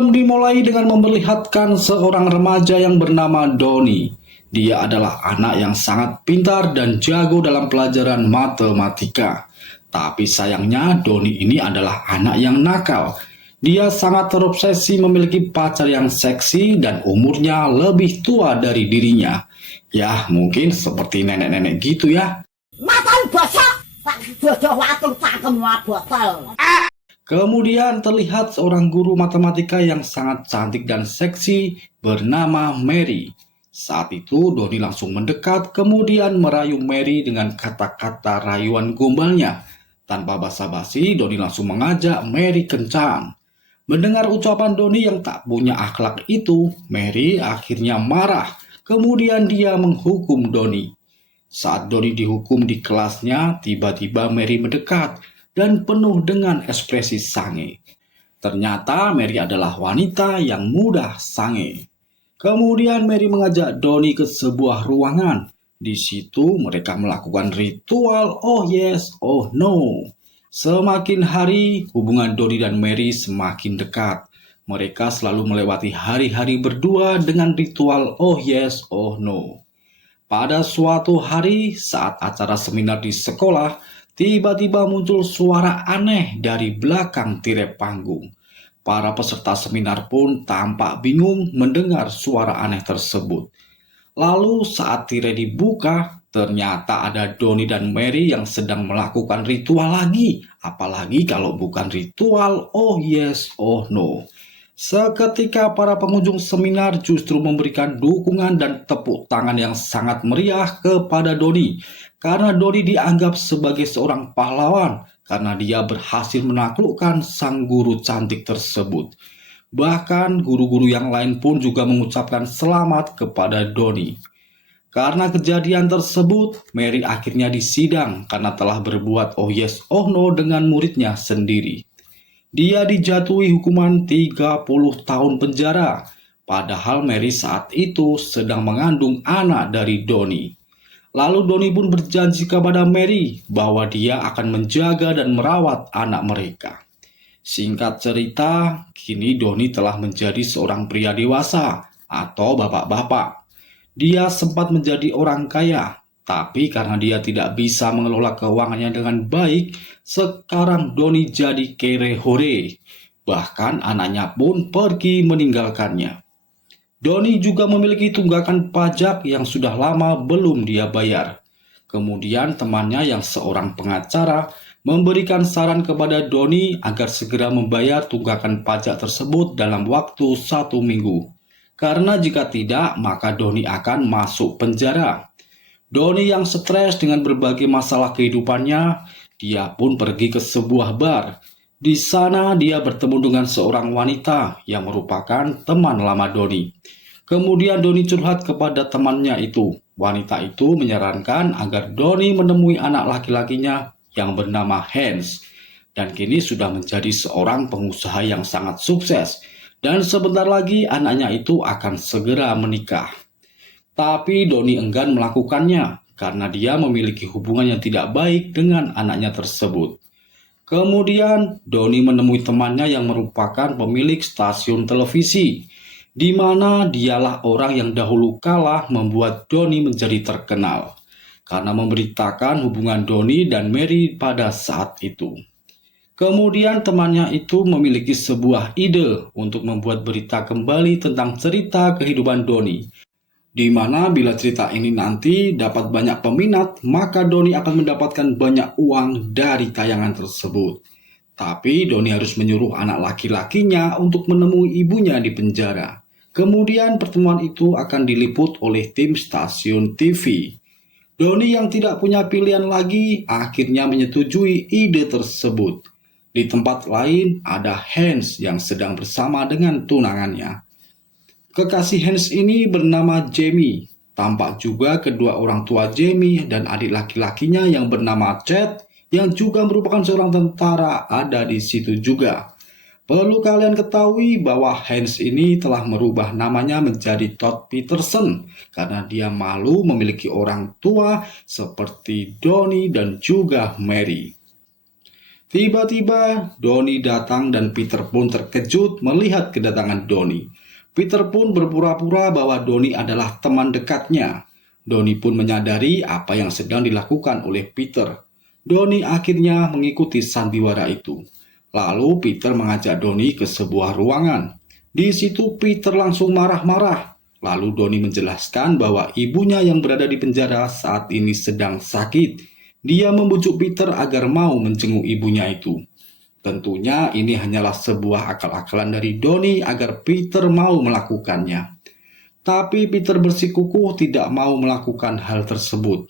Film dimulai dengan memperlihatkan seorang remaja yang bernama Donnie. Dia adalah anak yang sangat pintar dan jago dalam pelajaran matematika. Tapi sayangnya Donnie ini adalah anak yang nakal. Dia sangat terobsesi memiliki pacar yang seksi dan umurnya lebih tua dari dirinya. Ya, mungkin seperti nenek-nenek gitu ya. Matan bosok, tak bodoh watur cangkem botol. Kemudian terlihat seorang guru matematika yang sangat cantik dan seksi bernama Mary. Saat itu Donnie langsung mendekat kemudian merayu Mary dengan kata-kata rayuan gombalnya. Tanpa basa-basi, Donnie langsung mengajak Mary kencan. Mendengar ucapan Donnie yang tak punya akhlak itu, Mary akhirnya marah. Kemudian dia menghukum Donnie. Saat Donnie dihukum di kelasnya, tiba-tiba Mary mendekat dan penuh dengan ekspresi sange. Ternyata Mary adalah wanita yang mudah sange. Kemudian Mary mengajak Donnie ke sebuah ruangan. Di situ mereka melakukan ritual oh yes, oh no. Semakin hari, hubungan Donnie dan Mary semakin dekat. Mereka selalu melewati hari-hari berdua dengan ritual oh yes, oh no. Pada suatu hari saat acara seminar di sekolah, tiba-tiba muncul suara aneh dari belakang tirai panggung. Para peserta seminar pun tampak bingung mendengar suara aneh tersebut. Lalu saat tirai dibuka, ternyata ada Donnie dan Mary yang sedang melakukan ritual lagi. Apalagi kalau bukan ritual oh yes, oh no. Seketika para pengunjung seminar justru memberikan dukungan dan tepuk tangan yang sangat meriah kepada Donnie. Karena Donnie dianggap sebagai seorang pahlawan karena dia berhasil menaklukkan sang guru cantik tersebut. Bahkan guru-guru yang lain pun juga mengucapkan selamat kepada Donnie. Karena kejadian tersebut, Mary akhirnya disidang karena telah berbuat oh yes oh no dengan muridnya sendiri. Dia dijatuhi hukuman 30 tahun penjara, padahal Mary saat itu sedang mengandung anak dari Donnie. Lalu Donnie pun berjanji kepada Mary bahwa dia akan menjaga dan merawat anak mereka. Singkat cerita, kini Donnie telah menjadi seorang pria dewasa atau bapak-bapak. Dia sempat menjadi orang kaya, tapi karena dia tidak bisa mengelola keuangannya dengan baik, sekarang Donnie jadi kere hore. Bahkan anaknya pun pergi meninggalkannya. Donnie juga memiliki tunggakan pajak yang sudah lama belum dia bayar. Kemudian temannya yang seorang pengacara memberikan saran kepada Donnie agar segera membayar tunggakan pajak tersebut dalam waktu 1 minggu. Karena jika tidak, maka Donnie akan masuk penjara. Donnie yang stres dengan berbagai masalah kehidupannya, dia pun pergi ke sebuah bar. Di sana dia bertemu dengan seorang wanita yang merupakan teman lama Donnie. Kemudian Donnie curhat kepada temannya itu. Wanita itu menyarankan agar Donnie menemui anak laki-lakinya yang bernama Hans. Dan kini sudah menjadi seorang pengusaha yang sangat sukses. Dan sebentar lagi anaknya itu akan segera menikah. Tapi Donnie enggan melakukannya karena dia memiliki hubungan yang tidak baik dengan anaknya tersebut. Kemudian Donnie menemui temannya yang merupakan pemilik stasiun televisi, di mana dialah orang yang dahulu kala membuat Donnie menjadi terkenal karena memberitakan hubungan Donnie dan Mary pada saat itu. Kemudian temannya itu memiliki sebuah ide untuk membuat berita kembali tentang cerita kehidupan Donnie. Di mana bila cerita ini nanti dapat banyak peminat, maka Donnie akan mendapatkan banyak uang dari tayangan tersebut. Tapi Donnie harus menyuruh anak laki-lakinya untuk menemui ibunya di penjara. Kemudian pertemuan itu akan diliput oleh tim stasiun TV. Donnie yang tidak punya pilihan lagi akhirnya menyetujui ide tersebut. Di tempat lain ada Hans yang sedang bersama dengan tunangannya. Kekasih Hans ini bernama Jamie. Tampak juga kedua orang tua Jamie dan adik laki-lakinya yang bernama Chad yang juga merupakan seorang tentara ada di situ juga. Perlu kalian ketahui bahwa Hans ini telah merubah namanya menjadi Todd Peterson karena dia malu memiliki orang tua seperti Donnie dan juga Mary. Tiba-tiba Doni datang dan Peter pun terkejut melihat kedatangan Doni. Peter pun berpura-pura bahwa Doni adalah teman dekatnya. Doni pun menyadari apa yang sedang dilakukan oleh Peter. Doni akhirnya mengikuti sandiwara itu. Lalu Peter mengajak Doni ke sebuah ruangan. Di situ Peter langsung marah-marah. Lalu Doni menjelaskan bahwa ibunya yang berada di penjara saat ini sedang sakit. Dia membujuk Peter agar mau menjenguk ibunya itu. Tentunya ini hanyalah sebuah akal-akalan dari Doni agar Peter mau melakukannya. Tapi Peter bersikukuh tidak mau melakukan hal tersebut.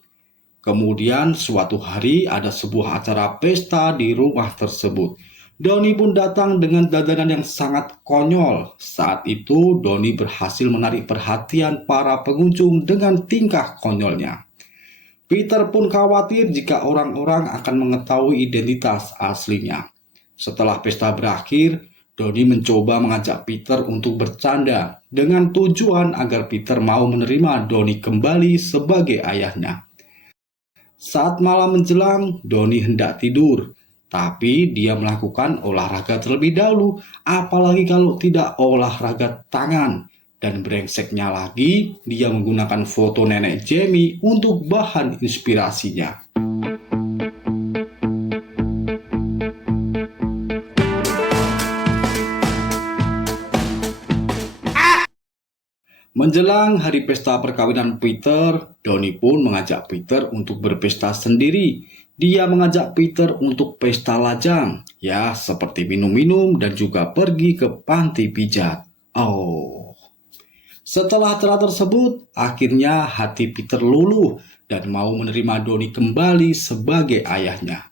Kemudian suatu hari ada sebuah acara pesta di rumah tersebut. Doni pun datang dengan dandanan yang sangat konyol. Saat itu Doni berhasil menarik perhatian para pengunjung dengan tingkah konyolnya. Peter pun khawatir jika orang-orang akan mengetahui identitas aslinya. Setelah pesta berakhir, Doni mencoba mengajak Peter untuk bercanda dengan tujuan agar Peter mau menerima Doni kembali sebagai ayahnya. Saat malam menjelang, Doni hendak tidur, tapi dia melakukan olahraga terlebih dahulu, apalagi kalau tidak olahraga tangan. Dan brengseknya lagi, dia menggunakan foto nenek Jamie untuk bahan inspirasinya. Menjelang hari pesta perkawinan Peter, Doni pun mengajak Peter untuk berpesta sendiri. Dia mengajak Peter untuk pesta lajang, ya seperti minum-minum dan juga pergi ke panti pijat. Setelah acara tersebut, akhirnya hati Peter luluh dan mau menerima Doni kembali sebagai ayahnya.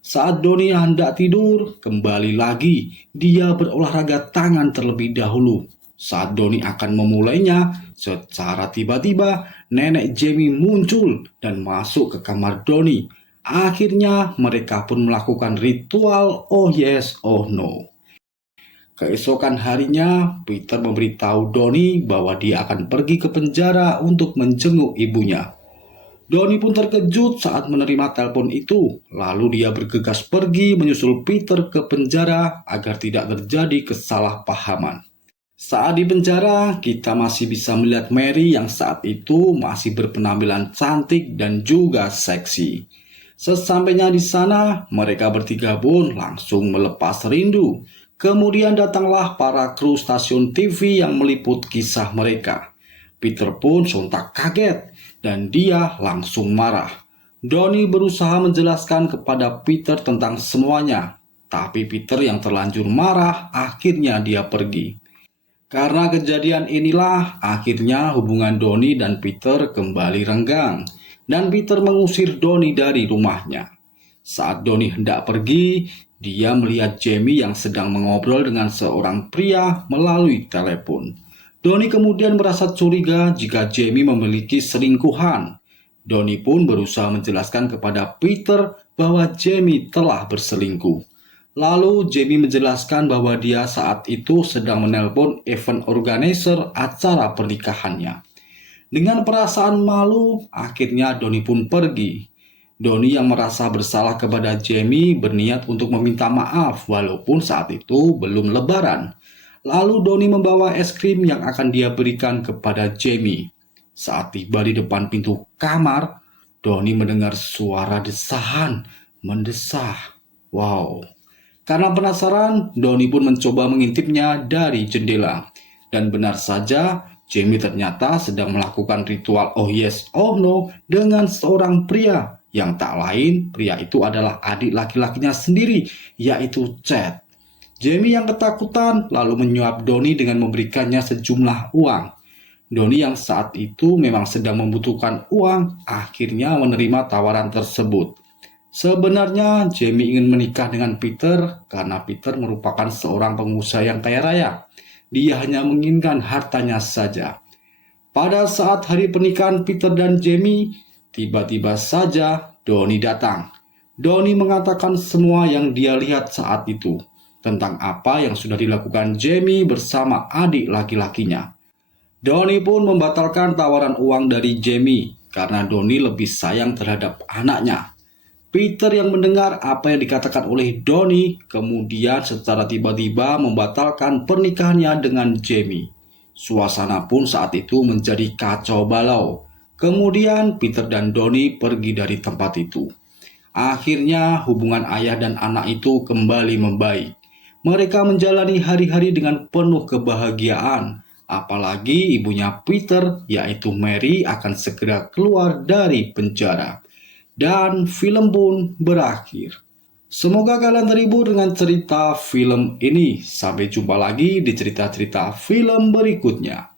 Saat Doni hendak tidur, kembali lagi dia berolahraga tangan terlebih dahulu. Saat Doni akan memulainya, secara tiba-tiba nenek Jamie muncul dan masuk ke kamar Doni. Akhirnya mereka pun melakukan ritual oh yes oh no. Keesokan harinya, Peter memberitahu Doni bahwa dia akan pergi ke penjara untuk menjenguk ibunya. Doni pun terkejut saat menerima telepon itu, lalu dia bergegas pergi menyusul Peter ke penjara agar tidak terjadi kesalahpahaman. Saat di penjara, kita masih bisa melihat Mary yang saat itu masih berpenampilan cantik dan juga seksi. Sesampainya di sana, mereka bertiga pun langsung melepas rindu. Kemudian datanglah para kru stasiun TV yang meliput kisah mereka. Peter pun sontak kaget dan dia langsung marah. Doni berusaha menjelaskan kepada Peter tentang semuanya, tapi Peter yang terlanjur marah akhirnya dia pergi. Karena kejadian inilah akhirnya hubungan Doni dan Peter kembali renggang dan Peter mengusir Doni dari rumahnya. Saat Doni hendak pergi, dia melihat Jamie yang sedang mengobrol dengan seorang pria melalui telepon. Doni kemudian merasa curiga jika Jamie memiliki selingkuhan. Doni pun berusaha menjelaskan kepada Peter bahwa Jamie telah berselingkuh. Lalu Jamie menjelaskan bahwa dia saat itu sedang menelpon event organizer acara pernikahannya. Dengan perasaan malu, akhirnya Doni pun pergi. Doni yang merasa bersalah kepada Jamie berniat untuk meminta maaf walaupun saat itu belum lebaran. Lalu Doni membawa es krim yang akan dia berikan kepada Jamie. Saat tiba di depan pintu kamar, Doni mendengar suara desahan mendesah. Wow. Karena penasaran, Doni pun mencoba mengintipnya dari jendela. Dan benar saja, Jamie ternyata sedang melakukan ritual oh yes oh no dengan seorang pria. Yang tak lain, pria itu adalah adik laki-lakinya sendiri, yaitu Chad. Jamie yang ketakutan lalu menyuap Doni dengan memberikannya sejumlah uang. Doni yang saat itu memang sedang membutuhkan uang, akhirnya menerima tawaran tersebut. Sebenarnya Jamie ingin menikah dengan Peter karena Peter merupakan seorang pengusaha yang kaya raya. Dia hanya menginginkan hartanya saja. Pada saat hari pernikahan Peter dan Jamie, tiba-tiba saja Doni datang. Doni mengatakan semua yang dia lihat saat itu, tentang apa yang sudah dilakukan Jamie bersama adik laki-lakinya. Doni pun membatalkan tawaran uang dari Jamie, karena Doni lebih sayang terhadap anaknya. Peter yang mendengar apa yang dikatakan oleh Donnie kemudian secara tiba-tiba membatalkan pernikahannya dengan Jamie. Suasana pun saat itu menjadi kacau balau. Kemudian Peter dan Donnie pergi dari tempat itu. Akhirnya hubungan ayah dan anak itu kembali membaik. Mereka menjalani hari-hari dengan penuh kebahagiaan. Apalagi ibunya Peter, yaitu Mary, akan segera keluar dari penjara. Dan film pun berakhir. Semoga kalian terhibur dengan cerita film ini. Sampai jumpa lagi di cerita-cerita film berikutnya.